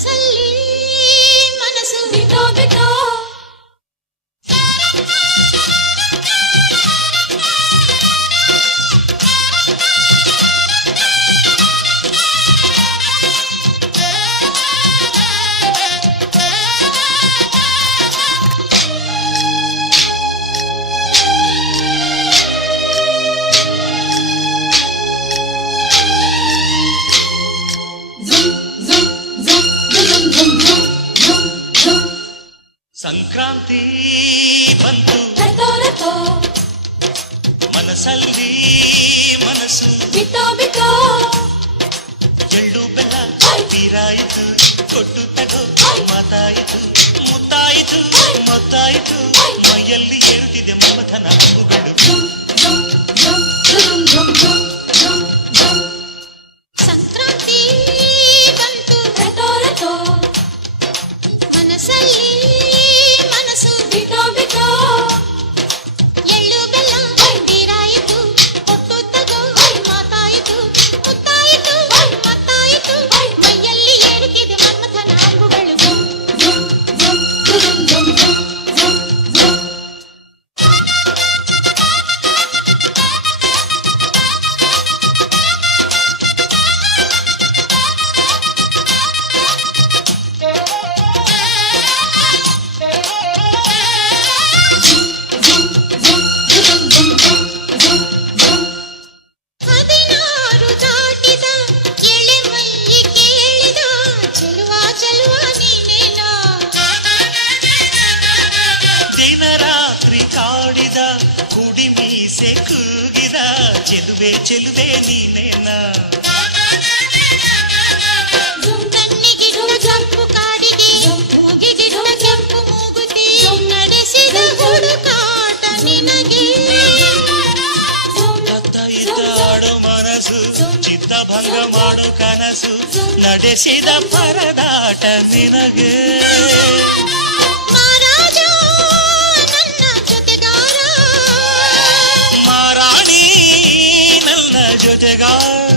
ಮನಸ್ಸಲ್ಲಿ ಮನಸ್ಸು ಬಿಟ್ಟೋ ಬಿಟ್ಟೋ ಸಂಕ್ರಾಂತಿ ಬಂತು ಮನಸ್ಸಲ್ಲಿ ಮನಸ್ಸು ಬಿಟ್ಟೋ ಬಿಟ್ಟೋ ಎಳ್ಳು ಬೆಲ್ಲ ನೀರಾಯಿತು ಕೊಟ್ಟು ತಗೋ ಮಾತಾಯಿತು ಮುದ್ದಾಯಿತು ಮದ್ದಾಯಿತು ಮೈಯಲ್ಲಿ ಏರುತ್ತಿದೆ ಮಮಥನ ಹಬ್ಬುಗಳು ಸಂಕ್ರಾಂತಿ ಬಂತು ಮನಸ್ಸಲ್ಲಿ ಮನಸ್ಸು ಬಿಟ್ಟೋ ಬಿಟ್ಟೋ ಎಳ್ಳು ಬೆಲ್ಲ ನೀರಾಯಿತು ಕೊಟ್ಟು ತಗೋ ಮಾತಾಯಿತು ಮುತ್ತಾಯಿತು ಮತ್ತಾಯಿತು ಮೈಯಲ್ಲಿ ಏರುತ್ತಿದೆ ಮನ್ಮಥನ ಅಂಬುಗಳು ಹದಿನಾರು ದಾಟಿದ ಎಳೆ ಮೈ ಕೇಳಿದ ಚೆಲುವ ಚೆಲುವ ನೀನೇನೋ ದಿನ ರಾತ್ರಿ ಕಾಡಿದ ಕುಡಿ ಮೀಸೆ ಕೂಗಿದ ಚೆಲುವೆ ಚೆಲುವೆ ನೀನೇನ ಕಣ್ಣಿಗೆ ಕೆಂಪು ಕಾಡಿಗೆ ಮೂಗಿಗೆ ಕೆಂಪು ಮೂಗುತಿ ನಡೆಸಿದ ಹುಡುಕಾಟ ನಿನಗೆ ಆಡೋ ಮನಸ್ಸು ಚಿತ್ತಭಂಗ ಮಾಡೋ ಕನಸು ನಡೆಸಿದ ಪರದಾಟ ನಿನಗೆ ಮಹಾರಾಜ ನನ್ನ ಜೊತೆಗಾರ ಮಾರಾಣಿ ನನ್ನ ಜೊತೆಗಾರ